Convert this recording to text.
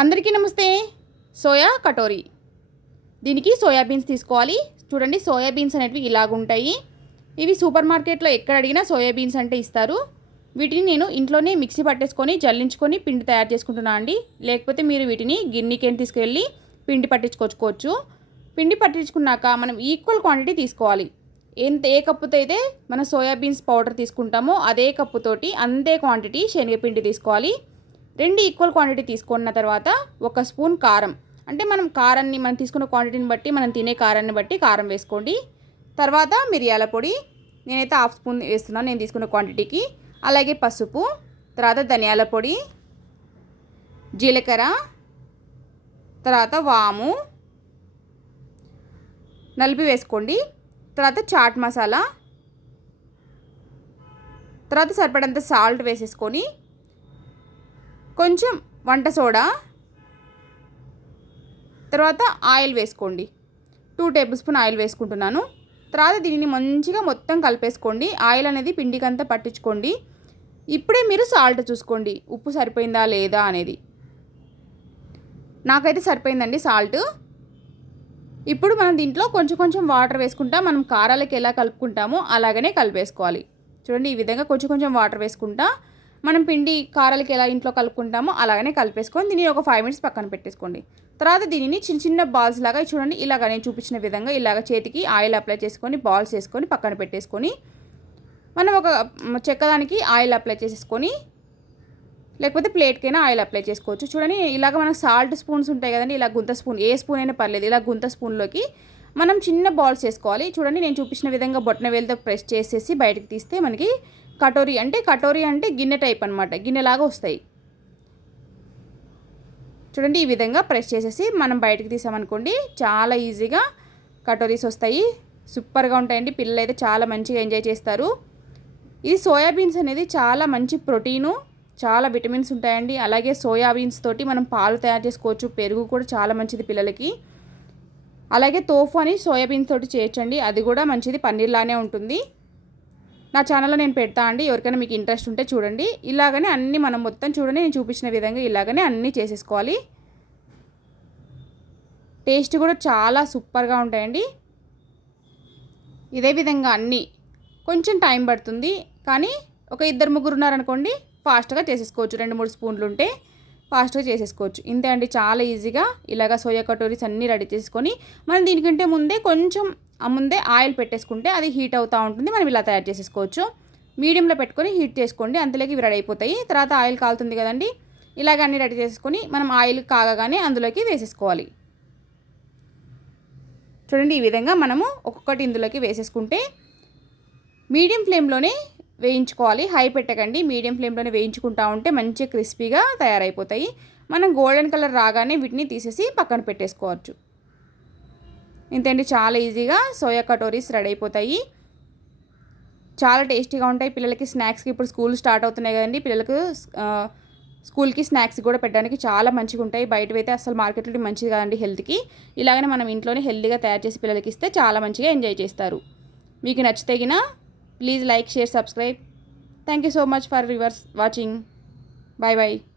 అందరికీ నమస్తే. సోయా కటోరీ. దీనికి సోయాబీన్స్ తీసుకోవాలి. చూడండి సోయాబీన్స్ అనేటివి ఇలాగుంటాయి. ఇవి సూపర్ మార్కెట్లో ఎక్కడ అడిగినా సోయాబీన్స్ అంటే ఇస్తారు. వీటిని నేను ఇంట్లోనే మిక్సీ పట్టేసుకొని జల్లించుకొని పిండి తయారు చేసుకుంటున్నా అండి. లేకపోతే మీరు వీటిని గిన్నెకేం తీసుకెళ్ళి పిండి పట్టించుకొచ్చుకోవచ్చు పిండి పట్టించుకున్నాక మనం ఈక్వల్ క్వాంటిటీ తీసుకోవాలి. ఎంత ఏ కప్పుతో అయితే మన సోయాబీన్స్ పౌడర్ తీసుకుంటామో అదే కప్పుతోటి అంతే క్వాంటిటీ శనగపిండి తీసుకోవాలి. రెండు ఈక్వల్ క్వాంటిటీ తీసుకున్న తర్వాత ఒక స్పూన్ కారం. అంటే మనం కారాన్ని మనం తీసుకున్న క్వాంటిటీని బట్టి మనం తినే కారాన్ని బట్టి కారం వేసుకోండి. తర్వాత మిరియాల పొడి నేనైతే హాఫ్ స్పూన్ వేస్తున్నాను నేను తీసుకున్న క్వాంటిటీకి అలాగే పసుపు తర్వాత ధనియాల పొడి జీలకర్ర తర్వాత వాము నలిపి వేసుకోండి. తర్వాత చాట్ మసాలా తర్వాత సరిపడంత సాల్ట్ వేసేసుకొని కొంచెం వంట సోడా తర్వాత ఆయిల్ వేసుకోండి. టూ టేబుల్ స్పూన్ ఆయిల్ వేసుకుంటున్నాను. తర్వాత దీనిని మంచిగా మొత్తం కలిపేసుకోండి. ఆయిల్ అనేది పిండికంతా పట్టించుకోండి. ఇప్పుడే మీరు సాల్ట్ చూసుకోండి. ఉప్పు సరిపోయిందా లేదా అనేది. నాకైతే సరిపోయిందండి సాల్ట్ ఇప్పుడు మనం దీంట్లో కొంచెం కొంచెం వాటర్ వేసుకుంటా. మనం కారాలకి ఎలా కలుపుకుంటామో అలాగనే కలిపేసుకోవాలి. చూడండి ఈ విధంగా కొంచెం కొంచెం వాటర్ వేసుకుంటా మనం పిండి కారాలకి ఎలా ఇంట్లో కలుపుకుంటామో అలాగనే కలిపేసుకొని దీన్ని ఒక ఫైవ్ మినిట్స్ పక్కన పెట్టేసుకోండి. తర్వాత దీనిని చిన్న చిన్న బాల్స్ లాగా చూడండి ఇలాగ నేను చూపించిన విధంగా ఇలాగ చేతికి ఆయిల్ అప్లై చేసుకొని బాల్స్ వేసుకొని పక్కన పెట్టేసుకొని మనం ఒక చెక్కదానికి ఆయిల్ అప్లై చేసేసుకొని లేకపోతే ప్లేట్కైనా ఆయిల్ అప్లై చేసుకోవచ్చు. చూడండి ఇలాగ మనకు సాల్ట్ స్పూన్స్ ఉంటాయి కదండి ఇలా గుంత స్పూన్ ఏ స్పూన్ అయినా పర్లేదు ఇలా గుంత స్పూన్లోకి మనం చిన్న బాల్స్ వేసుకోవాలి. చూడండి నేను చూపించిన విధంగా బొట్టన వేలతో ప్రెస్ చేసేసి బయటకు తీస్తే మనకి కటోరీ అంటే కటోరీ అంటే గిన్నె టైప్ అనమాట గిన్నెలాగా వస్తాయి. చూడండి ఈ విధంగా ప్రెస్ చేసేసి మనం బయటకు తీసామనుకోండి చాలా ఈజీగా కటోరీస్ వస్తాయి. సూపర్గా ఉంటాయండి. పిల్లలు అయితే చాలా మంచిగా ఎంజాయ్ చేస్తారు. ఇది సోయాబీన్స్ అనేది చాలా మంచి ప్రోటీను చాలా విటమిన్స్ ఉంటాయండి. అలాగే సోయాబీన్స్ తోటి మనం పాలు తయారు చేసుకోవచ్చు. పెరుగు కూడా చాలా మంచిది పిల్లలకి. అలాగే తోఫు అని సోయాబీన్స్ తోటి చేయొచ్చండి. అది కూడా మంచిది. పన్నీర్లానే ఉంటుంది. నా ఛానల్లో నేను పెడతా అండి. ఎవరికైనా మీకు ఇంట్రెస్ట్ ఉంటే చూడండి. ఇలాగనే అన్నీ మనం మొత్తం చూడండి. నేను చూపించిన విధంగా ఇలాగనే అన్నీ చేసేసుకోవాలి. టేస్ట్ కూడా చాలా సూపర్గా ఉంటాయండి. ఇదే విధంగా అన్నీ. కొంచెం టైం పడుతుంది. కానీ ఒక ఇద్దరు ముగ్గురు ఉన్నారనుకోండి ఫాస్ట్గా చేసేసుకోవచ్చు. రెండు మూడు స్పూన్లు ఉంటే. ఫాస్ట్గా చేసేసుకోవచ్చు. ఇంతే అండి చాలా ఈజీగా ఇలాగ సోయా కటోరీస్ అన్నీ రెడీ చేసుకొని మనం దీనికంటే ముందే కొంచెం ముందే ఆయిల్ పెట్టేసుకుంటే అది హీట్ అవుతూ ఉంటుంది. మనం ఇలా తయారు చేసేసుకోవచ్చు. మీడియంలో పెట్టుకొని హీట్ చేసుకోండి అంతలోకి ఇవి రెడీ అయిపోతాయి. తర్వాత ఆయిల్ కాలుతుంది కదండి ఇలాగ అన్నీ రెడీ చేసుకొని మనం ఆయిల్ కాగగానే అందులోకి వేసేసుకోవాలి. చూడండి ఈ విధంగా మనము ఒక్కొక్కటి ఇందులోకి వేసేసుకుంటే మీడియం ఫ్లేమ్లోనే వేయించుకోవాలి. హై పెట్టకండి. మీడియం ఫ్లేమ్లోనే వేయించుకుంటా ఉంటే మంచిగా క్రిస్పీగా తయారైపోతాయి. మనం గోల్డెన్ కలర్ రాగానే వీటిని తీసేసి పక్కన పెట్టేసుకోవచ్చు. ఇంతేంటి చాలా ఈజీగా సోయా కటోరీస్ రెడీ అయిపోతాయి. చాలా టేస్టీగా ఉంటాయి. పిల్లలకి స్నాక్స్కి ఇప్పుడు స్కూల్ స్టార్ట్ అవుతున్నాయి కదండి. పిల్లలకు స్కూల్కి స్నాక్స్ కూడా పెట్టడానికి చాలా మంచిగా ఉంటాయి. బయటవైతే అసలు మార్కెట్లో మంచిది కాదండి హెల్త్కి. ఇలాగనే మనం ఇంట్లోనే హెల్తీగా తయారు చేసి పిల్లలకి ఇస్తే చాలా మంచిగా ఎంజాయ్ చేస్తారు. మీకు నచ్చితగిన Please like, share, subscribe. Thank you so much for viewers watching. Bye bye.